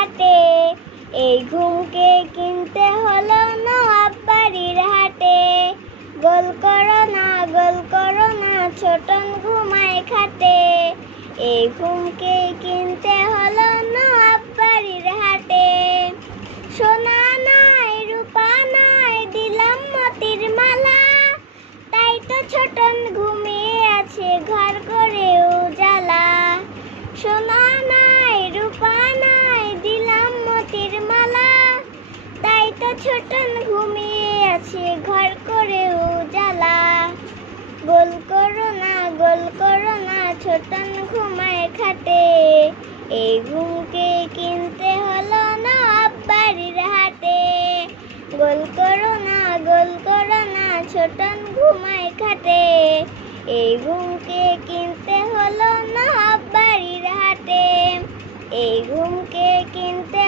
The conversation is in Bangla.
খাটে। এই ঘুমকে কিনতে হলো নবাব বাড়ির হাটে। গোল করো না ছোটন ঘুমায় খাটে। এই ঘুমকে কিনতে হলো নবাব বাড়ির হাটে। সোনা নাই রূপা নাই দিলাম মতির মালা, তাই তো ছোটন ঘুমিয়ে আছে ঘর করে উজালা। সোনা নাই রূপা নাই দিলাম মতির মালা, তাই তো ছোটন ঘুমিয়ে আছে ঘর করে উজালা। গোল করো না ছোটন ঘুমায় খাটে। এই ঘুমকে কিনতে হলো নবাব বাড়ির হাটে। গোল করো না ছোটন ঘুমায় খাটে। এই ঘুমকে কিনতে হলো নবাব বাড়ির হাটে। এই ঘুমকে কিনতে